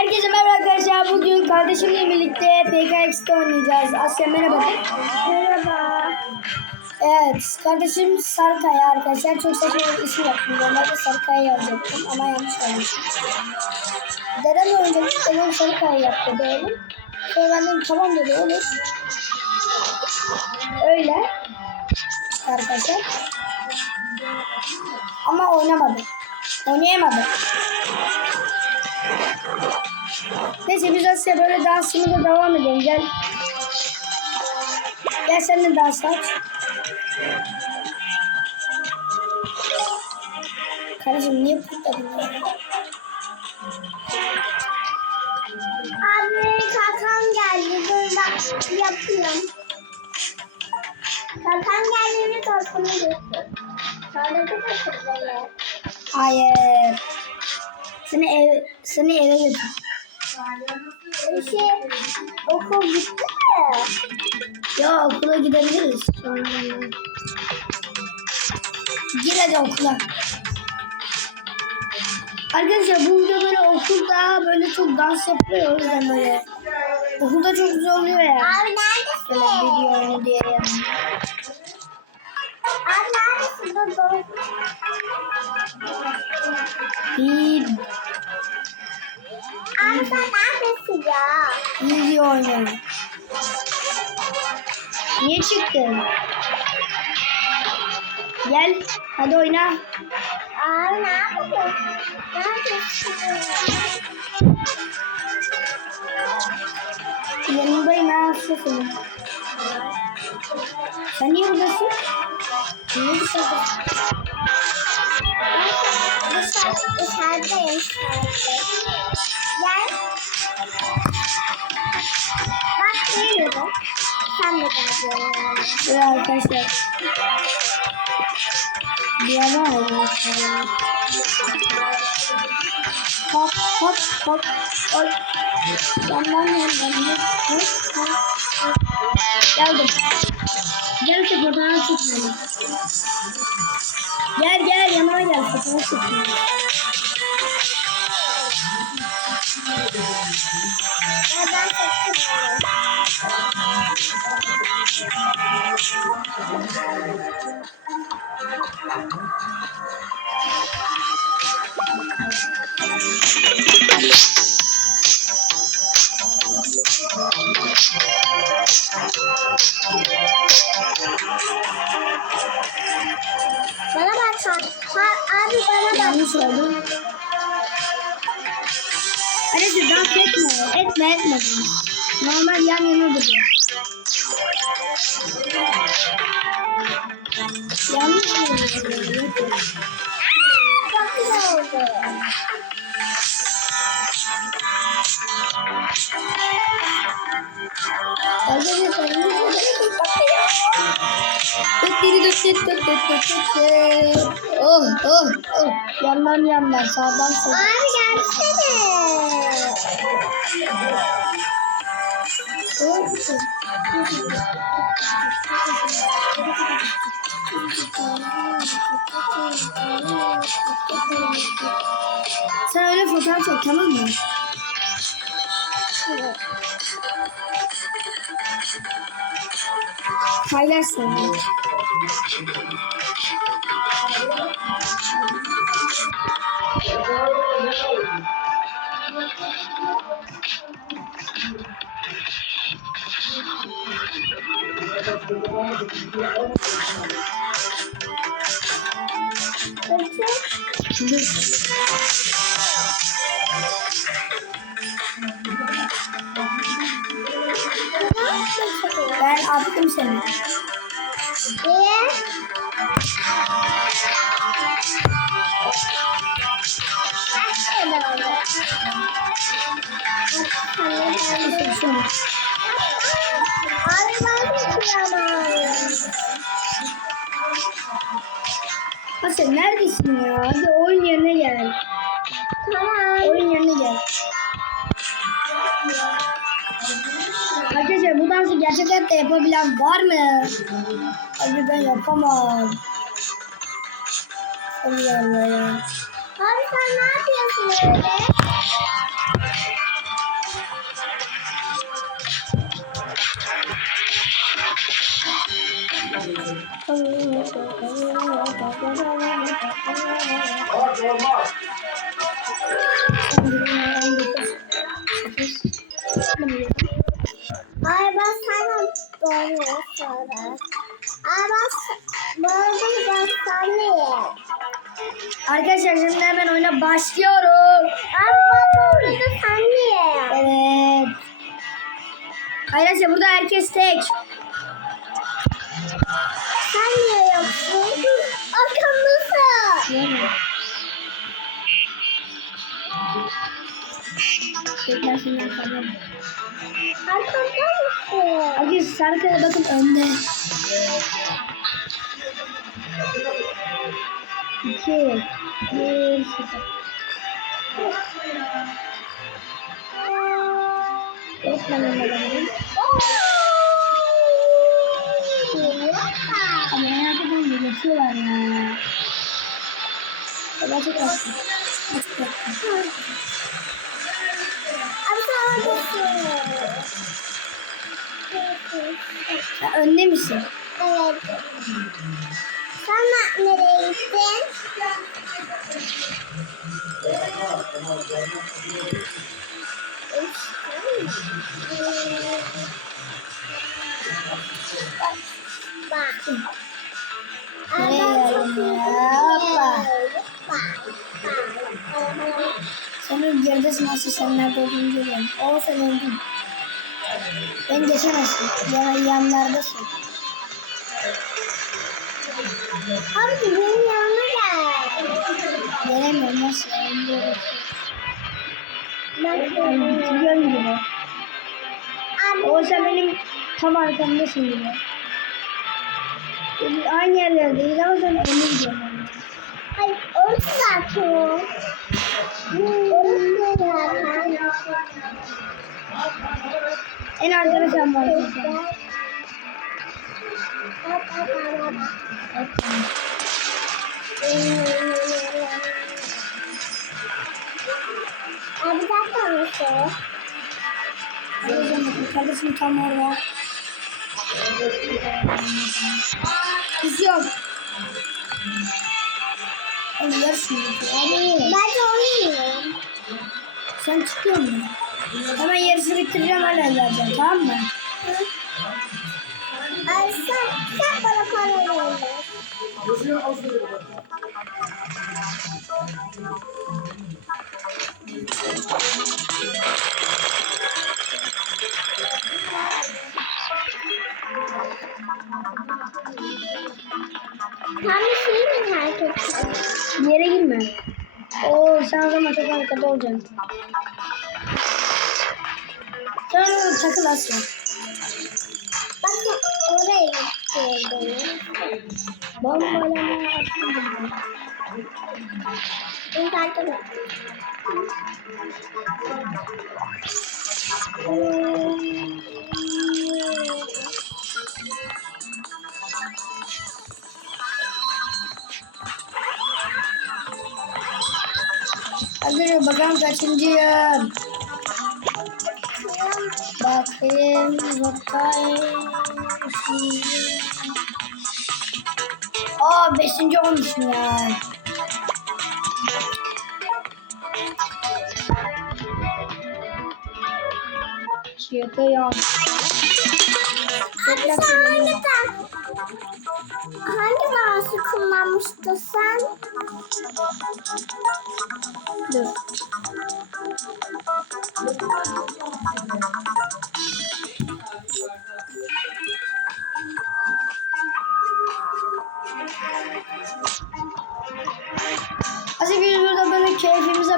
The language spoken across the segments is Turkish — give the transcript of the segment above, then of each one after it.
Herkese merhaba arkadaşlar. Bugün kardeşimle birlikte PKX'de oynayacağız. Asya merhaba. Merhaba. Evet, kardeşim Sarkaya arkadaşlar. Çok saçma bir isim yaptım. Normalde Sarkaya yazacaktım ama yanlış yazmışım. Dedem önce dedem Sarkaya yaptı oğlum. Sonra ben dedim tamam dedi olur. Öyle. İşte arkadaşlar. Ama oynamadı. Oynayamadı. Neyse biz Asya böyle dansımıza devam edelim. Gel. Gel sen de dans aç. Kardeşim niye pırtladın ya? Abi kakam geldi. Ben yapıyorum. Kakam geldiğinde kakamı götür. Sonra da beni. Hayır. Seni ev seni eve götür. Şey, okul bitti mi? Ya okula gidebiliriz. Sonra. Gir hadi okula. Arkadaşlar burada böyle okulda böyle çok dans yapılıyor o yüzden böyle. Okulda çok güzel oluyor ya. Abi Böyle neredesin? video oyunu diye. yani. Abi neredesin? Dur. Bir Sen neredesin ya? video. Niye çıktın? Gel hadi oyna. Abi neredesin? Neredesin? Yanındayım ha sesim. Sen niye buradasın? Niye dışarıda? Dışarı, dışarıdayım dışarıda. Gel böyle. Şöyle arkadaşlar. Bir yana arkadaşlar. Hop hop hop. Oy. Yandan yandan. Hop hop hop. Geldim. Gel şu fotoğraf çekelim. Gel gel yanıma gel fotoğraf çekelim. Ya ben Bana bak ha, ha, abi bana bak. Yanlış oldu. Hadi dans etme. Etme etme. Normal yan yana duruyor. Yanlış oldu. Çok güzel oldu. Oh oh oh. Yandan yandan sağdan sola. Abi gelsene. Oh. Sen öyle fotoğraf çek tamam mı? Sonra. Dur. Ben attım seni. Niye? oyun yerine gel. Arkadaşlar bu dansı gerçek hayatta yapabilen var mı? Abi ben yapamam. Allah Allah ya. Abi sen ne yapıyorsun öyle? Orada olmaz. Arkadaşlar şimdi hemen oyuna başlıyorum. Ama burada sen niye? Evet. Arkadaşlar burada herkes tek. Sen niye yoksun? Arkamdasın. Tekrar şimdi mısın? Arkadaşlar Sarkaya bakın önde. İki. Bir. Sıfır. Evet ben benim. Ama kadar bir geçiyorlar ya. Ben çok açtım. Açık yaptım. Ha, önde misin? Evet. Sen nereye gittin? Bak. Ya? Hoppa. Sen geridesin nasıl sen nerede olduğunu görüyorum. O sen öldün. Ben geçemezsin. Yan, yanlardasın. Abi benim yanıma gel. Gelemiyorum nasıl? Ölüyorum. Ben Bitiriyorum gibi. Abi O sen benim tam arkamdasın gibi. Biz Aynı yerlerdeyiz ama sen önüne gidiyorsun. Hayır, orası zaten. Orası zaten. En arkada sen varsın sen. Abi zaten bakın kardeşim tam orada. Şunu. Abi. Ben de onu yiyorum. Sen çıkıyor musun? Hemen yarısı bitireceğim öyle vereceğim tamam mı? Sen, sen bana para ver. Sen bir şey mi terk ettin? Yere girme. Oo sen o zaman çok arkada olacaksın. Sen takıl Asya. Bombalama attım. Beni takip et. Hadi bakalım kaçıncıyım. Bakayım bakayım. Aa beşinci olmuşum ya. Şaka ya. Abi sen hangi tar- hangi dansı kullanmıştın sen? Dur.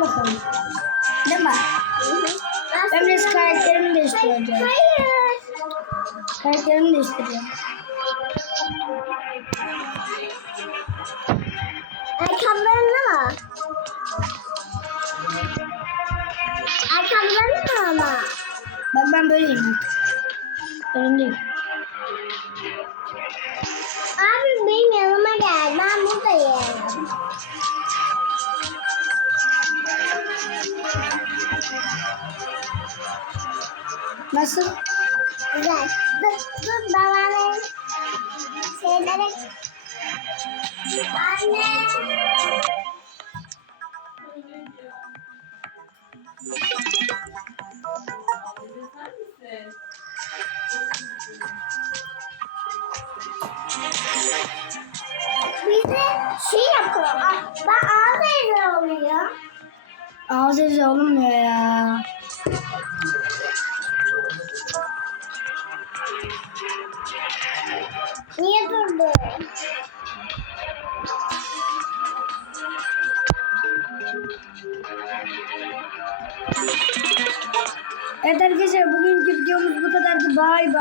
Keyfimize bakalım. Değil mi? Ben biraz karakterimi değiştireceğim. Hayır. Karakterimi değiştireceğim. Arkamlarında mı? Arkamlarında mı ama? Bak ben böyleyim. Önümdeyim. Nasıl? Güzel. Dur, dur babanın şeylere... Anne. Bir de şey yapıyor. Ah, ben ağız evde oluyor. Ağız evde olmuyor ya. Durdu? Evet arkadaşlar bugünkü videomuz bu kadardı. Bay bay.